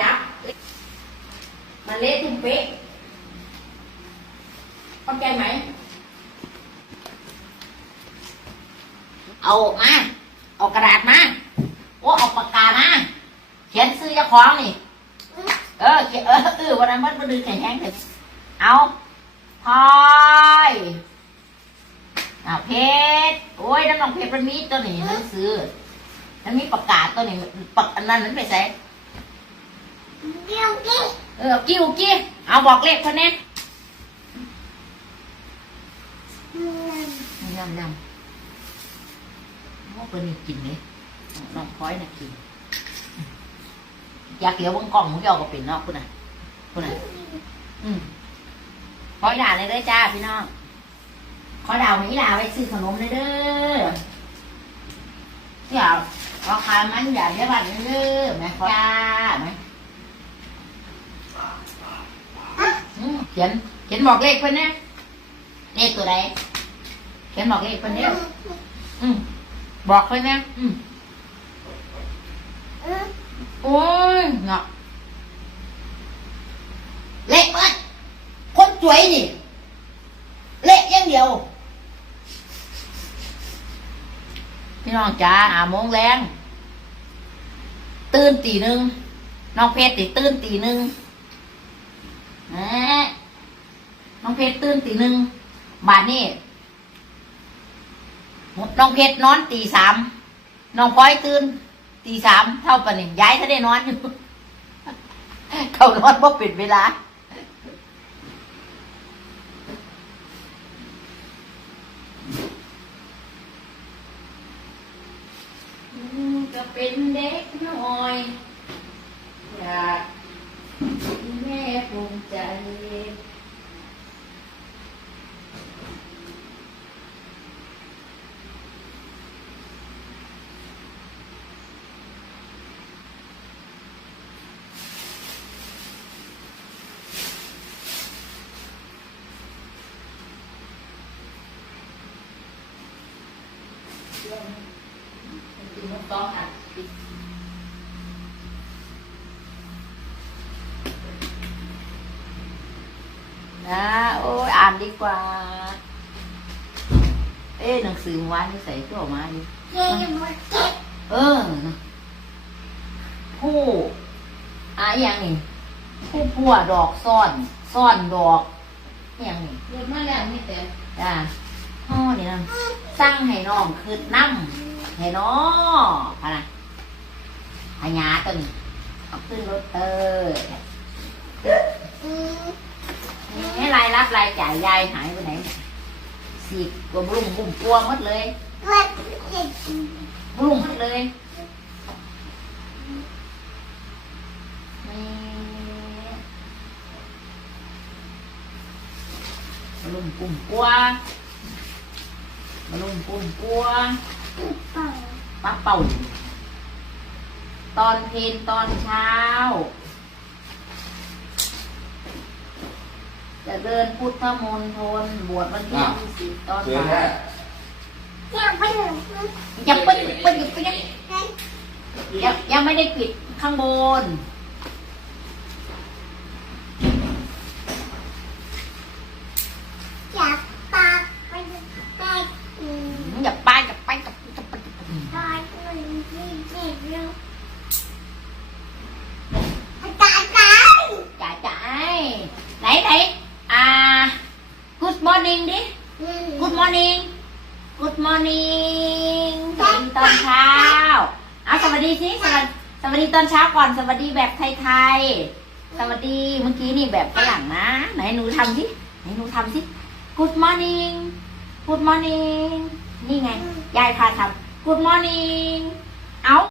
ยักมันเละทุ่มเป๊ะเข้าใจไหม เอามา เอากระดาษมาโอ้เอาปากกามา เขียนซื้อเะคล้องนี่ เออเขียนเออเออวันนั้นมันมันดึงแข็งแข็งเลยเอาพายอาเพชรโอ้ยน้ำหนองเพชรมันมีตัวนี้หนังสือมันมีปากกาตัวนี้ปากอันนั้นมันไปใส่ เดี๋ยวดิเออเอากิ้วกิ้วเอาบอกเลขคนนี้อืมยำยำโอ้เป็นนี่กินเลยน้องพลอยน่ะกิน อยากเลี้ยวเบงกล่องมึงจะเอาก็เป็นเนาะคุณน่ะคุณน่ะอืมขอด่าเลยเด้อจ้าพี่น้อง ขอด่าไม่ด่าไปซื้อขนมเลยเด้อเดี๋ยวเอาคามันอย่าเรียกบัตรเด้อแม่ขอจ้าไหมอืม เขียน เขียนบอกเลขเพิ่นนะเลขตัวใดเขียนบอกเลขเพิ่นเนี่ยอืมบอกเพิ่นนะอืมอืมโอ้ยเนาะเละมากคนสวยนี่เละอย่างเดียวพี่น้องจ้าหาโมงแรงตื่นตีหนึ่งน้องเพชรติตื่นตีหนึ่งแหม น้องเพชรตื่นตีหนึ่งบาทนี่น้องเพชรนอนตีสามน้องพลอยตื่นตีสามเท่าปะนี่ย้ายถ้าได้นอนอยู่เขานอนเพราะปิดเวลาอืมก็เป็นเด็กน้อยอยากให้แม่ภูมิใจ กินนกต้องอะนะโอ้ยอ่านดีกว่า เอ๊ะหนังสือเมื่อวานนี่ใส่ตัวออกมาดิเดี๋ยวหมดเก็บเออ ผู้อะอย่างนี้ผู้พัวดอกซ่อน ซ่อนดอกอหย่างนี้รถมาแล้วมีแต่จ้า พ่อนี่นะสร้างให้น้องคืดน้ำให้น้อพะนะพญาตึงเอาขึ้นรถเตอร์อืมให้รายรับรายจ่ายยายหายไปไหนสีกว่าบุ้งบุ้มปัวหมดเลยบุ้งหมดเลยแม่บุ้งปุ่มปัว บุ้งปุ่มปัวเป่าปักเป่า ตอนเพลนตอนเช้า จะเดินพุทธมนทนบวชวันที่ยี่สิบตอนเชิญบ่าแม่ยเดี๋ยวไปหนึ่งยังปิดปิดปิดปิดยังยังไม่ได้ปิดข้างบน จับปากไปไปอืม อย่าไปอย่าไปกับกับกับ ตายหนึ่งที่เจ็ดแล้วตายตาย จ่ายจ่าย ไหนไหนอ่า good morning ดิอืม good morning good morning สวัสดีตอนเช้าเอาสวัสดีสิสวัสดีสวัสดีตอนเช้าก่อนสวัสดีแบบไทยๆ สวัสดีเมื่อกี้นี่แบบฝรั่งนะ ไหนหนูทำสิไหนหนูทำสิ good morning good morning นี่ไง ยายพาทำ good morning เอา